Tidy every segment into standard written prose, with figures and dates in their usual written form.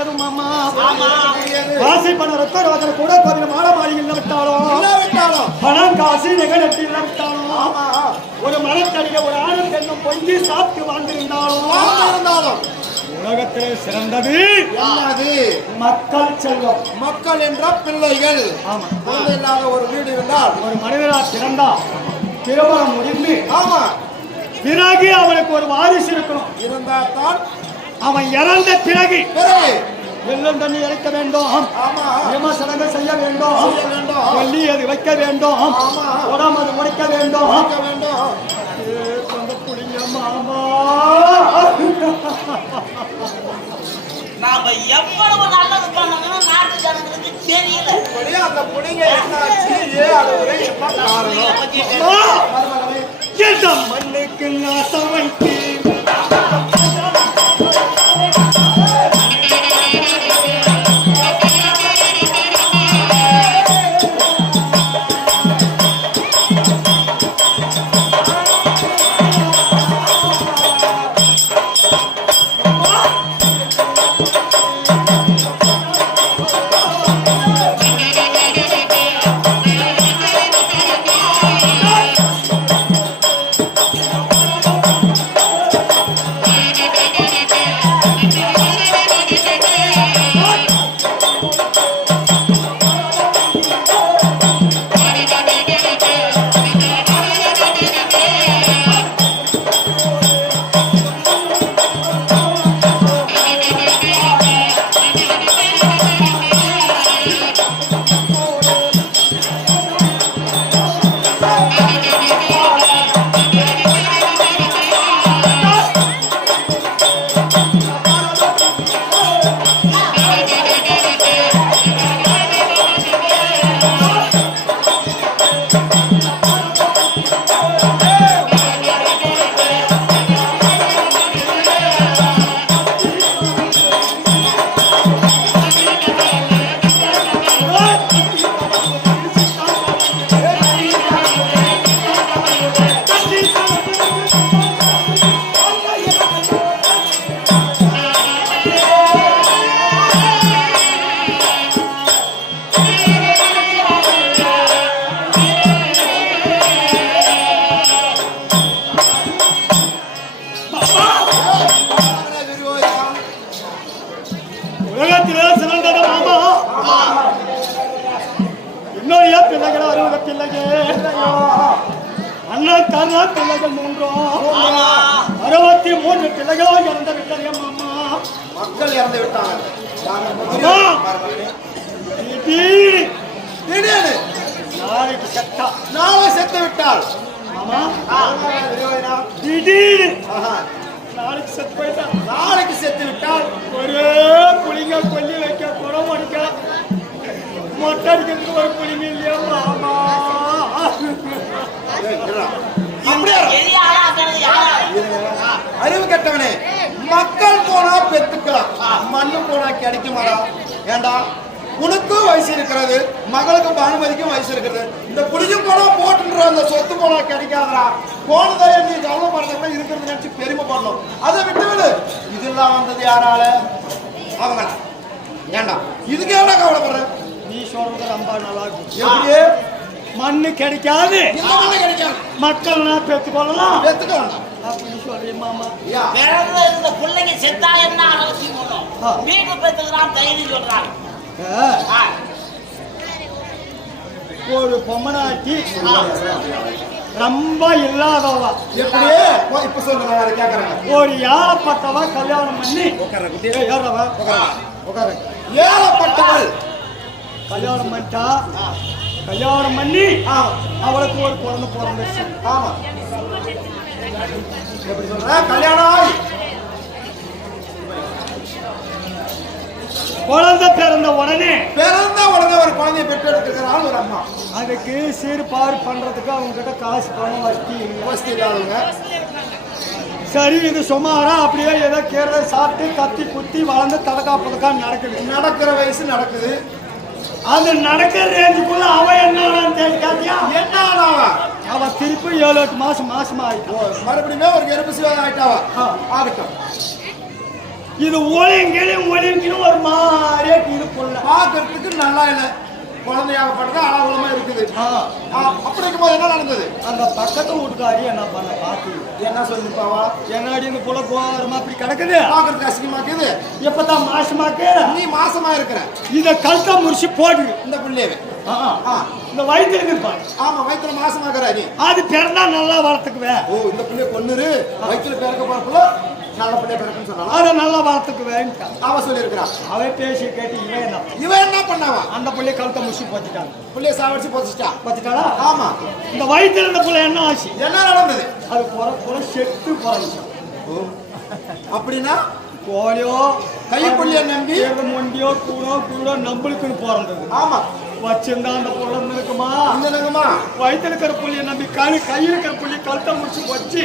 எதுவும் மாமா காசி பணம் ரத்த ரோதனை கூட கோவில் மாட மாளிகை விட்டாலும் பணம் காசு நெகட்டி விட்டாலும் ஒரு மனத்தடிய ஒரு ஆணும் பெண்ணும் பொங்கி சாப்பிட்டு வாழ்ந்திருந்தாலும் உலகத்திலே சிறந்தது மக்கள் செல்வம். மக்கள் என்ற பிள்ளைகள். குழந்தை இல்லாத ஒரு வீடு இருந்தால் ஒரு மனிதரா சிறந்தா திருமணம் முடிந்து பிறகு அவனுக்கு ஒரு வாரிசு இருக்கணும். இருந்தால் தான் அவன் இறந்த பிறகு வெள்ளம் தண்ணி இறைக்க வேண்டும், விமர்சனங்க செய்ய வேண்டும், வெள்ளி அது வைக்க வேண்டும், உடம்பு அது முடிக்க வேண்டும். மாமா நாம எவ்வளவு நல்லது பண்ணணும் நாட்டு ஜனங்களுக்கு தெரியல. அந்த புடிங்க மண்ணுக்கு நாசமைக்கு பிள்ளைகள் 63 பிள்ளைகளோ இறந்து விட்டாங்க மாமா. மக்கள் இறந்து விட்டாங்க. நாளை செத்து விட்டால் நாளைக்கு செத்து போயிட்டா நாளைக்கு செத்து விட்டால் ஒரே புளிங்க கொல்லி வைக்க குடம் அடிக்க மொட்டை அடிக்கிறதுக்கு ஒரு புளிங்க இல்லையா மாமா. அறிவு கெட்டவனே, மக்கள் போனா பெத்துக்கலாம், மண்ணு போனா கிடைக்குமாடா? ஏண்டா உனக்கும் வயசு இருக்கிறது, மகளுக்கும் பானுமதிக்கும் வயசு இருக்கிறது. இந்த புளியும் போனா போட்டுன்ற அந்த சொத்து போனா கிடைக்காதா? போனதை நீ கவலைப்படுறதுல இருக்கிறது நினைச்சு பெருமை பண்ணணும். அதை விட்டுவிடு. இதெல்லாம் வந்தது யாரால? அவங்க. ஏண்டா இதுக்கு எவ்வளோ கவலைப்படுற? நீ சொல்றது ரொம்ப நல்லா இருக்கும். எப்படி மண்ணு கிடைக்காது, மக்கள் பெற்றுக்கொள்ளலாம், பெற்றுக்கொள்ளலாம் அப்படின்னு சொல்லி மாமா. இந்த பிள்ளைங்க செத்தா என்ன அவசியம் பண்ணும்? வீடு பெற்றுக்கிறான் தைரியம் சொல்றாங்க. ஒரு பொம்மனாட்டி ரொம்ப இல்லாதவா, இப்ப சொல்லுங்க கேக்குறாங்க. ஒரு ஏழப்பட்டவா கல்யாணம் பண்ணி ஏழப்பட்டவள் கல்யாணம் பண்ணிட்டா, கல்யாணம் பண்ணி அவளுக்கு ஒரு குழந்தை பிறந்துச்சு. ஆமா, எப்படி சொல்ற? கல்யாணம் குழந்தை பிறந்த உடனே ஒரு குழந்தைய பெற்றெடுக்கிறாள் ஒரு அம்மா. அதுக்கு சீர்பாடு பண்றதுக்கு அவங்க கிட்ட காசு பணம் வசதி இல்லாதவங்க. சரி, இது சுமாரா அப்படியே ஏதோ கீரை சாப்பிட்டு கத்தி குத்தி வளர்ந்து தடக்காப்பதுக்கா நடக்குது. நடக்கிற வயசு நடக்குது. அது நடக்கிற ரேஞ்சுக்குள்ள அவன் என்ன அவ திருப்பி 7-8 மாசமா ஆயிட்டா. மறுபடியும் ஒரு கர்ப்ப சிவம் ஆயிட்டாவா? ஆகட்டும். இது ஒளிங்கிலும் ஒரு மாதிரியே இது புள்ள பார்க்கறதுக்கு நல்லா இல்லை, குழந்தையாகப்பட்டது அழகுலமா இருக்குது. அப்படி இருக்கும்போது என்ன நடந்தது? அந்த பக்கத்து வீட்டுக்காரி என்ன பண்ண பாத்து என்ன சொல்லிப்பாவா? என்னடி இந்த புள்ள கோரமா அப்படி கிடக்குது, பார்க்கறதுக்கு அசிங்கமாக்குது. எப்பதான் மாசமாக்கு நீ மாசமா இருக்கிற, இத கழுத்த முடிச்சு போடு இந்த பிள்ளையவே இந்த வயிற்றுல இருப்பாங்க. ஆமா, வயிற்றுல மாசமா இருக்கிற நீ, அது பிறந்தா நல்லா வளர்த்துக்குவேன். ஓ இந்த பிள்ளைய கொன்னுரு, வயிற்றுல பிறக்க போறப்பல நல்ல பிள்ளை பிறக்குன்னு சொன்னாலும் அதை நல்லா வளர்த்துக்குவேன் அவ சொல்லி இருக்கிறான். அவன் பேசி கேட்டு இவன் என்ன பண்ணாவா? அந்த பிள்ளைய கழுத்த முடிச்சு போச்சுட்டாங்க. பிள்ளைய சாவடிச்சு போச்சுட்டாளா? ஆமா. இந்த வயிற்றுல இருந்த பிள்ளை என்ன ஆச்சு? என்ன நடந்தது? அது புற செத்து பிறந்துச்சு. அப்படின்னா கோழியோ கைப்புள்ளிய நம்பி மொண்டியோ கூடோ நம்மளுக்குன்னு பிறந்தது. ஆமா, வச்சிருந்தா அந்த பொருள் இருக்குமா? வயிற்றுல இருக்கிற புள்ளிய நம்பி கையில் இருக்கிற புள்ளி கழுத்த முடிச்சு வச்சு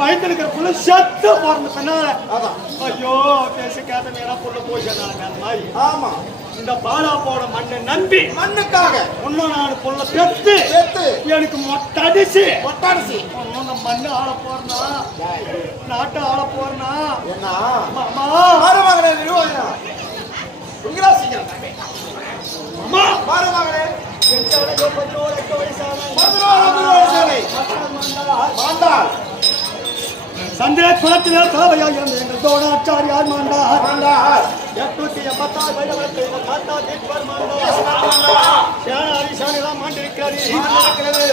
வயிற்றுல இருக்கிற புள்ள செத்து பிறந்த பின்னால ஐயோ பேச கேட்ட நேரம் புள்ள போச்சு அந்த மாதிரி. ஆமா, இந்த பாலா போட மண்ணை நம்பி மண்ணுக்காக இன்னும் நான் புள்ள பெத்து எனக்கு மொட்டடிச்சு அந்த மண்ணு ஆள போறனா, நாட்டை ஆள போறனா என்ன மாமா அம்மா பாருமகனே, சந்திர குலத்திலே தலைவையாக இருந்த எங்கள் தோணாச்சாரியார் மாண்டார் 886 வயது தாத்தா தீபர் மாண்டார் சேனாரிசானிலாம் மாண்டிருக்கிறாரு.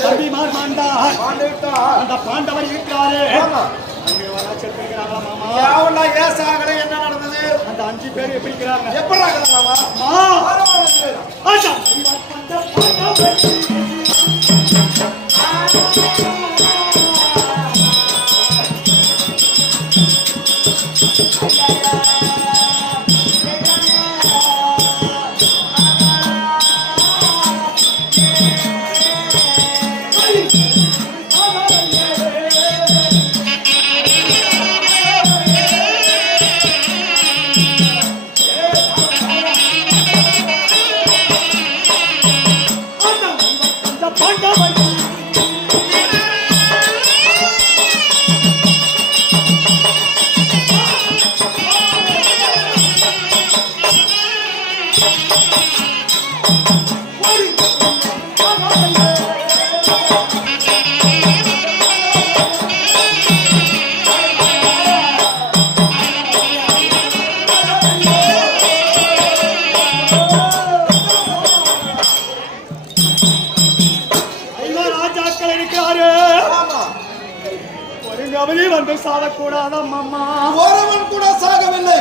தம்பிமார் மாண்டார் அந்த பாண்டவர் இருக்கிறாரு. என்ன நடந்தது? அந்த 5 பேர் எப்படி இருக்கிறாங்க? எப்படி வந்து சாகக்கூடாதம்மா. ஒருவன் கூட சாகவில்லை.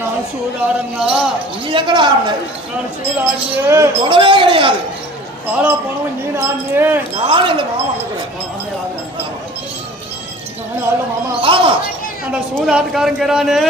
நான் சூதாடனா? நீ எங்கடா ஆடுன? நான் சூதாடியே தொடவே கிடையாது. பாலா போனவன் நீ நானே. நான் இந்த மாமா மாமா. ஆமா, அந்த சூதாட்டுக்காரங்கிறானே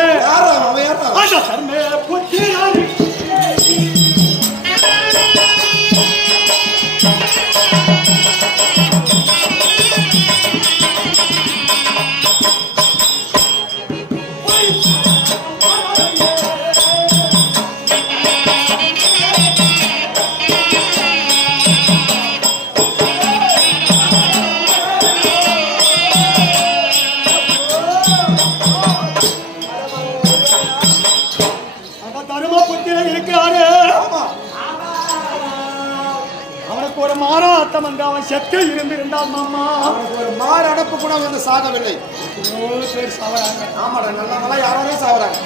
ஒரு மாறாட்டம் வந்து அவன் செத்து இருந்திருந்தான் மாமா. ஒரு மாறு அடப்பு கூட வந்து சாகவில்லை. பேர் சாவறாங்க. ஆமாடா, நல்லவங்களா யாரோட சாவறாங்க.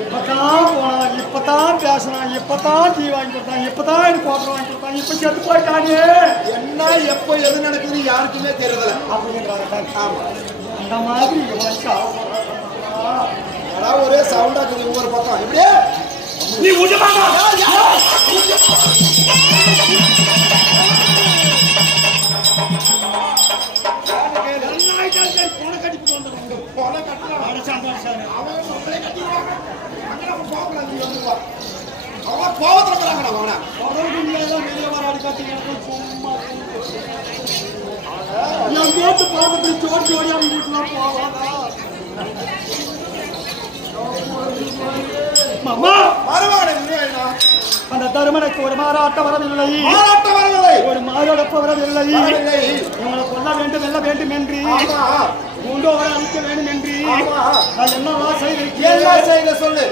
இப்பதான் போனான், இப்பதான் பேசினான், இப்பதான் டீ வாங்கி கொடுத்தான், இப்பதான் எனக்கு கோபம் வாங்கி கொடுத்தான், இப்ப செத்து போயிட்டானே. என்ன எப்போ எது நடக்குதுன்னு யாருக்குமே தெரியல அப்படின்றாங்க. ஆமா, அந்த மாதிரி ஒரே சவுண்டா இருக்குது ஒவ்வொரு பக்கம். இப்படியே நீ உஜமாங்க அந்த தருமனுக்கு ஒரு மாறாட்டம் வரவில்லை, ஒரு மாறாடப்ப வரவில்லை. இவங்களை கொல்ல வேண்டும், வெல்ல வேண்டும் என்று, உண்டோரை அழிக்க வேண்டும் என்று ஆமா. நான் என்னவா செய்திருக்கேன் என்ன செய்த சொல்லு.